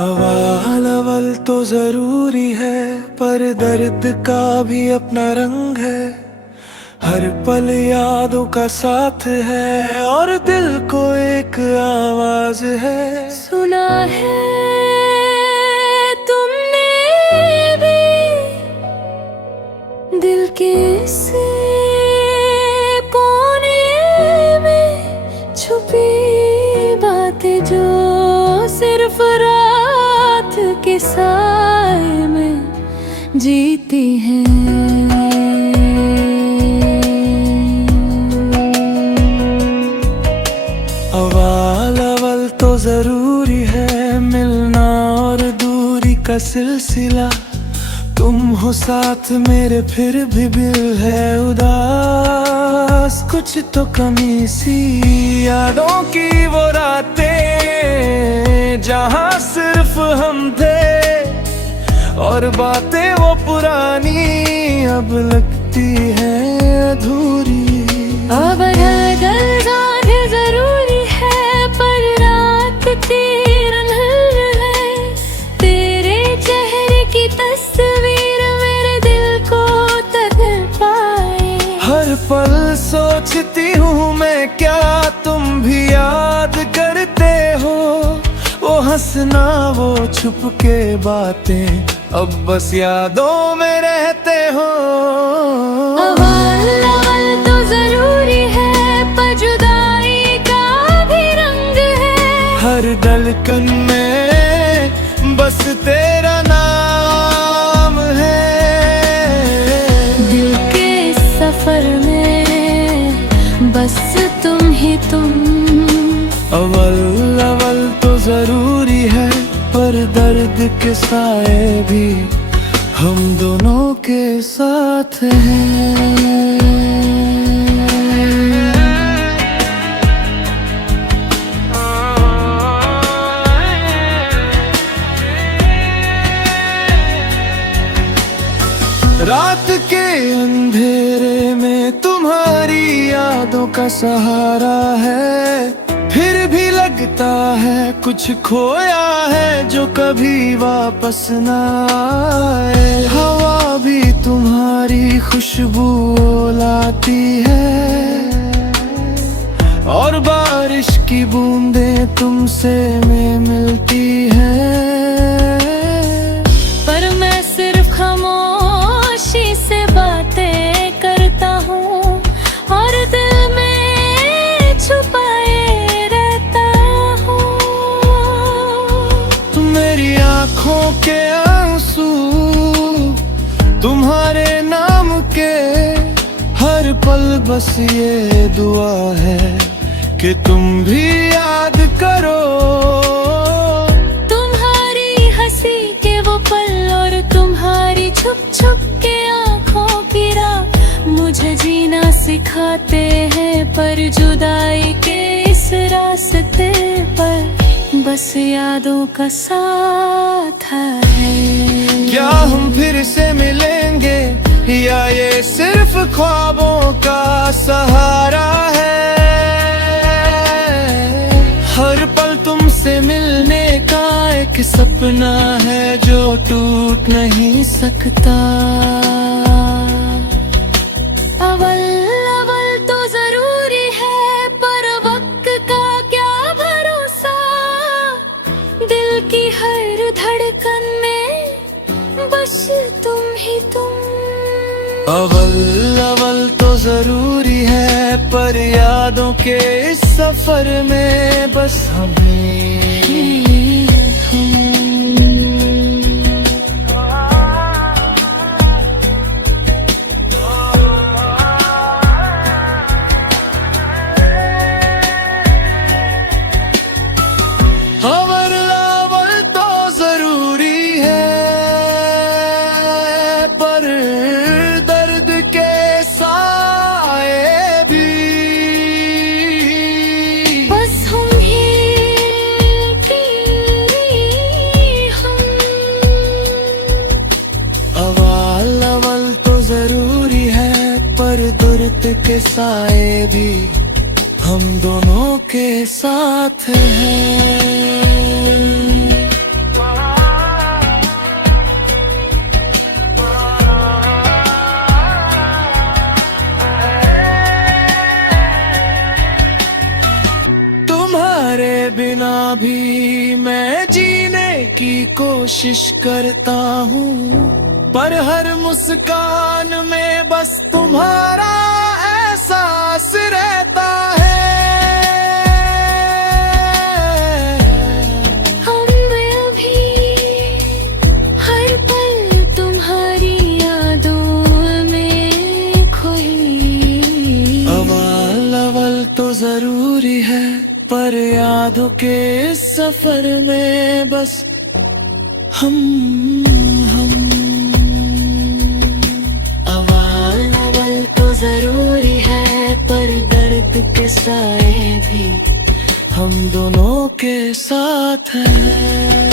अव्वल अव्वल तो जरूरी है, पर दर्द का भी अपना रंग है। हर पल यादों का साथ है और दिल को एक आवाज है। सुना है तुमने भी दिल के से कोने में छुपी बातें जो सिर्फ रात के साए में जीती हैं। अव्वल अव्वल तो जरूरी है, मिलना और दूरी का सिलसिला। तुम हो साथ मेरे फिर भी दिल है उदास। कुछ तो कमी सी यादों की वो रातें, जहाँ सिर्फ हम थे और बातें वो पुरानी अब लगती है अधूरी। अब हर जाने जरूरी है, पर रात तेरा नल है। तेरे चेहरे की तस्वीर मेरे दिल को तक पाए। हर पल सोचती हूँ मैं, क्या तुम भी याद करते हो? वो हंसना, वो छुप के बातें, अब बस यादों में रहते हो। अव्वल अव्वल तो जरूरी है, पर जुदाई का भी रंग है। हर धड़कन में बस तेरा नाम है। दिल के सफर में बस तुम ही तुम। अव्वल अव्वल तो जरूरी है, पर दर्द के साए भी हम दोनों के साथ हैं। रात के अंधेरे में तुम्हारी यादों का सहारा है। फिर भी लगता है कुछ खोया है जो कभी वापस न आए। हवा भी तुम्हारी खुशबू लाती है और बारिश की बूंदें तुमसे में मिलती हैं। पर मैं सिर्फ खामोशी से बातें करता हूँ और दिल में छुपाए रहता हूँ। तुम मेरी आँखों के आंसू, तुम्हारे नाम के हर पल बस ये दुआ है कि तुम भी याद करो। तुम्हारी हंसी के वो पल और तुम्हारी छुप छुप के आँखों की राह मुझे जीना सिखाते हैं। पर जुदाई के इस रास्ते पर बस यादों का साथ है। क्या हम फिर से मिलेंगे या ये सिर्फ ख्वाबों का सहारा है? हर पल तुमसे मिलने का एक सपना है जो टूट नहीं सकता। अव्वल अव्वल तो जरूरी है, पर वक्त का क्या भरोसा। दिल की हर धड़कन में बस तुम ही तुम। अव्वल अव्वल तो जरूरी है, पर यादों के इस सफर में बस हम ही हम। अव्वल अव्वल तो जरूरी है, पर दर्द के साए भी बस हम ही हम। अव्वल अव्वल तो जरूरी है, पर दर्द के साए भी हम दोनों के साथ हैं। की कोशिश करता हूँ, पर हर मुस्कान में बस तुम्हारा एहसास रहता है। हम अभी हर पल तुम्हारी यादों में खोई। अव्वल अव्वल तो जरूरी है, पर यादों के इस सफर में बस हम अव्वल तो जरूरी है, पर दर्द के साए भी हम दोनों के साथ हैं।